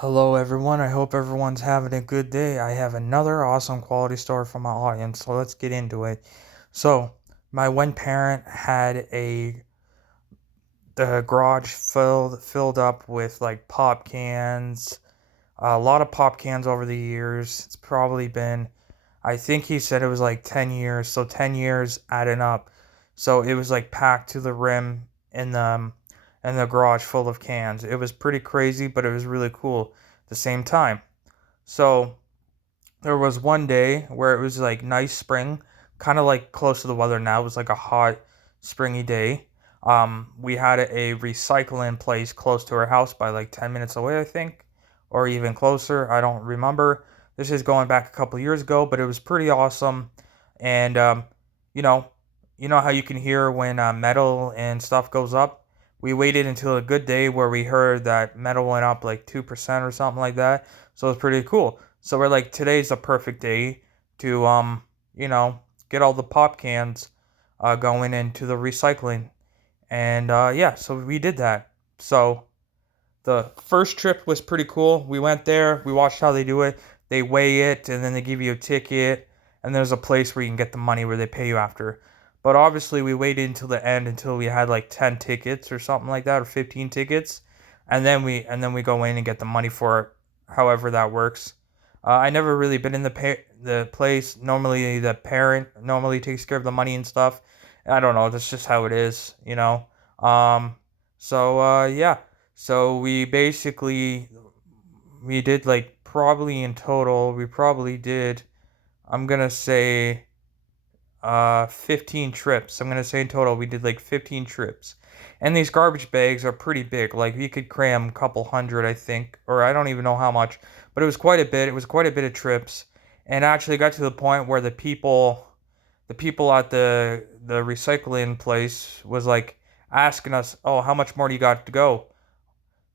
Hello, everyone. I hope everyone's having a good day. I have another awesome quality story from my audience, so let's get into it. So, my one parent had the garage filled up with like pop cans, a lot of pop cans over the years. It's probably been, I think he said it was like 10 years, so 10 years adding up. So it was like packed to the rim in the garage full of cans. It was pretty crazy, but it was really cool at the same time. So there was one day where it was like nice spring, kind of like close to the weather now. It was like a hot, springy day. We had a recycling place close to our house by like 10 minutes away, I think, or even closer. I don't remember. This is going back a couple years ago, but it was pretty awesome. And you know, you know how you can hear when metal and stuff goes up. We waited until a good day where we heard that metal went up like 2% or something like that. So it was pretty cool. So we're like, today's the perfect day to you know, get all the pop cans going into the recycling. And yeah, so we did that. So the first trip was pretty cool. We went there, we watched how they do it. They weigh it and then they give you a ticket, and there's a place where you can get the money where they pay you after. But obviously we waited until the end until we had like 10 tickets or something like that, or 15 tickets, and then we go in and get the money for it, however that works. I never really been in the place. Normally the parent normally takes care of the money and stuff. I don't know, that's just how it is, you know. Um yeah. So we did like probably in total we probably did, I'm gonna say 15 trips. I'm gonna say in total we did like 15 trips. And these garbage bags are pretty big. Like you could cram a couple hundred, I think, or I don't even know how much, but it was quite a bit. It was quite a bit of trips. And actually got to the point where the people at the recycling place was like asking us, "Oh, how much more do you got to go?"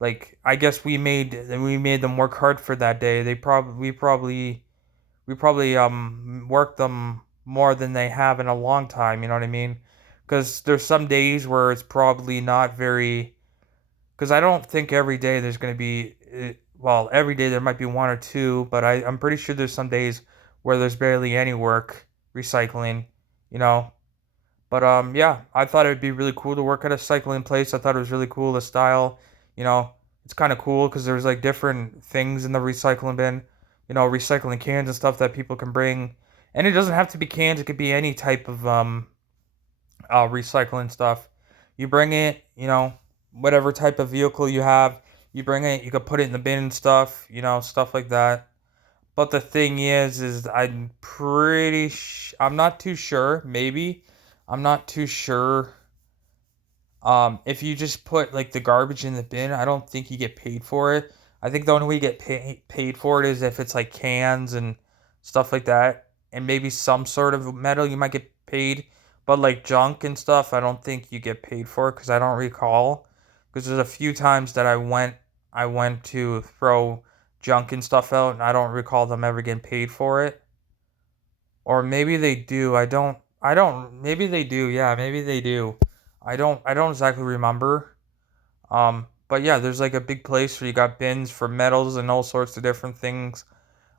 Like I guess we made them work hard for that day. We probably worked them more than they have in a long time. You know what I mean? Because there's some days where it's probably not very. Because I don't think every day there's going to be. Well, every day there might be one or two, but I'm pretty sure there's some days where there's barely any work recycling. You know, but yeah, I thought it would be really cool to work at a cycling place. I thought it was really cool the style. You know, it's kind of cool because there's like different things in the recycling bin. You know, recycling cans and stuff that people can bring, and it doesn't have to be cans. It could be any type of recycling stuff. You bring it, you know, whatever type of vehicle you have, you bring it. You could put it in the bin and stuff. You know, stuff like that. But the thing is I'm not too sure. Maybe I'm not too sure. If you just put like the garbage in the bin, I don't think you get paid for it. I think the only way you get paid for it is if it's like cans and stuff like that, and maybe some sort of metal you might get paid. But like junk and stuff, I don't think you get paid for it because I don't recall. Because there's a few times that I went to throw junk and stuff out, and I don't recall them ever getting paid for it. Or maybe they do. I don't. Maybe they do. Yeah, maybe they do. I don't exactly remember. But yeah, there's like a big place where you got bins for metals and all sorts of different things.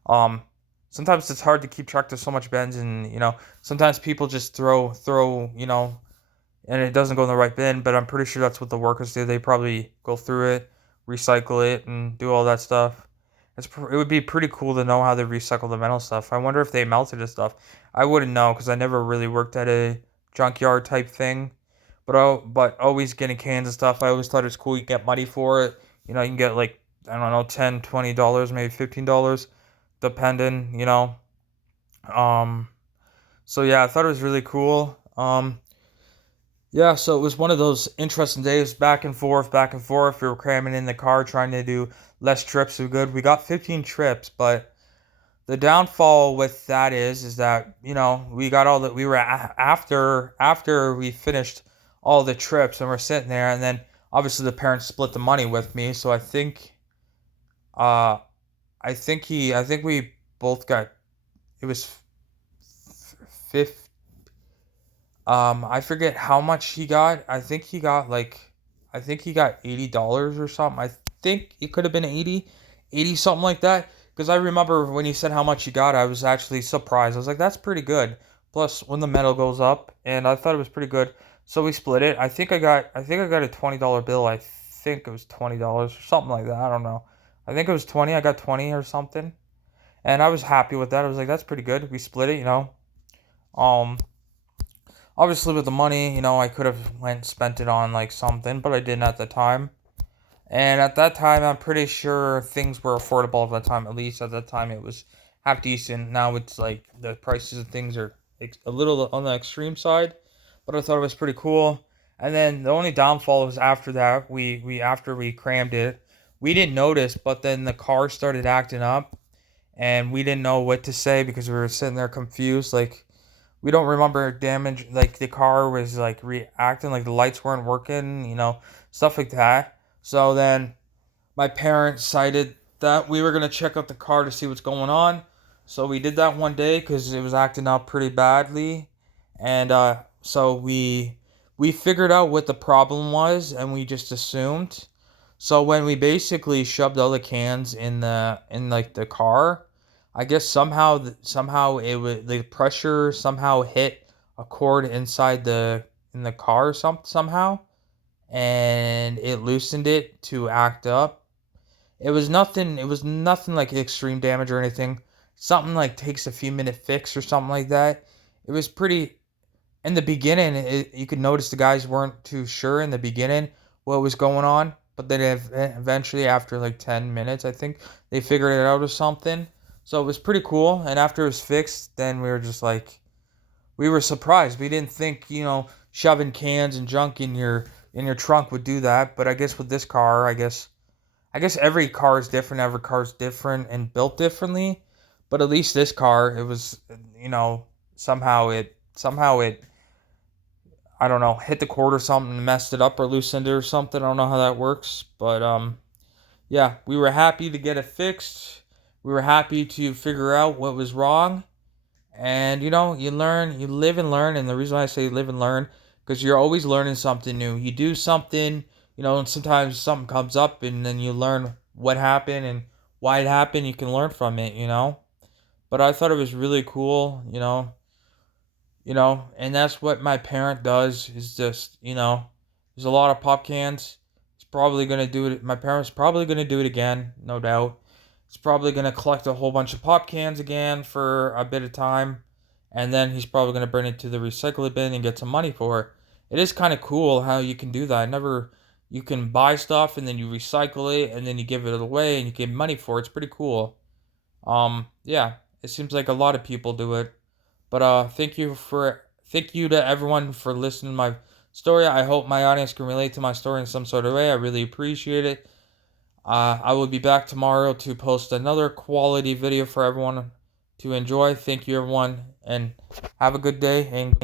Um, Sometimes it's hard to keep track. There's so much bins, and sometimes people just throw, and it doesn't go in the right bin. But I'm pretty sure that's what the workers do. They probably go through it, recycle it, and do all that stuff. It would be pretty cool to know how they recycle the metal stuff. I wonder if they melted the stuff. I wouldn't know because I never really worked at a junkyard type thing. But always getting cans and stuff, I always thought it was cool. You get money for it. You can get like, I don't know, $10, $20, maybe $15, depending. Um. So yeah, I thought it was really cool. Yeah, so it was one of those interesting days, back and forth, back and forth. We were cramming in the car, trying to do less trips. We good. We got 15 trips, but the downfall with that is that we got all that. We were after we finished all the trips, and we're sitting there, and then obviously the parents split the money with me. So uh I think we both got, it was 50. I forget how much he got. I think he got $80 or something. I think it could have been 80. 80 something like that. Because I remember when you said how much you got, I was actually surprised. I was like, that's pretty good. Plus, when the metal goes up, and I thought it was pretty good. So we split it. I think I got a $20 bill. I think it was $20 or something like that. I don't know. I think it was 20. I got 20 or something, and I was happy with that. I was like, that's pretty good. We split it. Um, obviously with the money, I could have went and spent it on like something, but I didn't at the time. And at that time, I'm pretty sure things were affordable at that time. At least at that time, it was half decent. Now it's like the prices of things are a little on the extreme side, but I thought it was pretty cool. And then the only downfall was after that, we after we crammed it, we didn't notice, but then the car started acting up, and we didn't know what to say because we were sitting there confused. Like we don't remember damage. Like the car was like reacting, like the lights weren't working, stuff like that. So then my parents decided that we were gonna check out the car to see what's going on. So we did that one day because it was acting up pretty badly, and so we figured out what the problem was, and we just assumed. So when we basically shoved all the cans in like the car, I guess somehow it was the pressure somehow hit a cord inside the in the car somehow, and it loosened it to act up. It was nothing like extreme damage or anything. Something like takes a few minute fix or something like that. It was pretty in the beginning. You could notice the guys weren't too sure in the beginning what was going on, but then eventually after like 10 minutes, I think they figured it out or something. So it was pretty cool. And after it was fixed, then we were just like we were surprised. We didn't think, shoving cans and junk in your trunk would do that, but I guess with this car, I guess every car is different. Every car is different and built differently. But at least this car, it was, somehow it, I don't know, hit the cord or something, messed it up or loosened it or something. I don't know how that works, but yeah, we were happy to get it fixed. We were happy to figure out what was wrong, and you learn, you live and learn. And the reason why I say live and learn, because you're always learning something new. You do something, and sometimes something comes up, and then you learn what happened and why it happened. You can learn from it. But I thought it was really cool, and that's what my parent does. Is just, there's a lot of pop cans. He's probably gonna do it. My parents probably gonna do it again, no doubt. He's probably gonna collect a whole bunch of pop cans again for a bit of time, and then he's probably gonna bring it to the recycle bin and get some money for it. It is kind of cool how you can do that. You can buy stuff and then you recycle it and then you give it away and you get money for it. It's pretty cool. Yeah, it seems like a lot of people do it. But thank you to everyone for listening to my story. I hope my audience can relate to my story in some sort of way. I really appreciate it. I will be back tomorrow to post another quality video for everyone to enjoy. Thank you, everyone, and have a good day and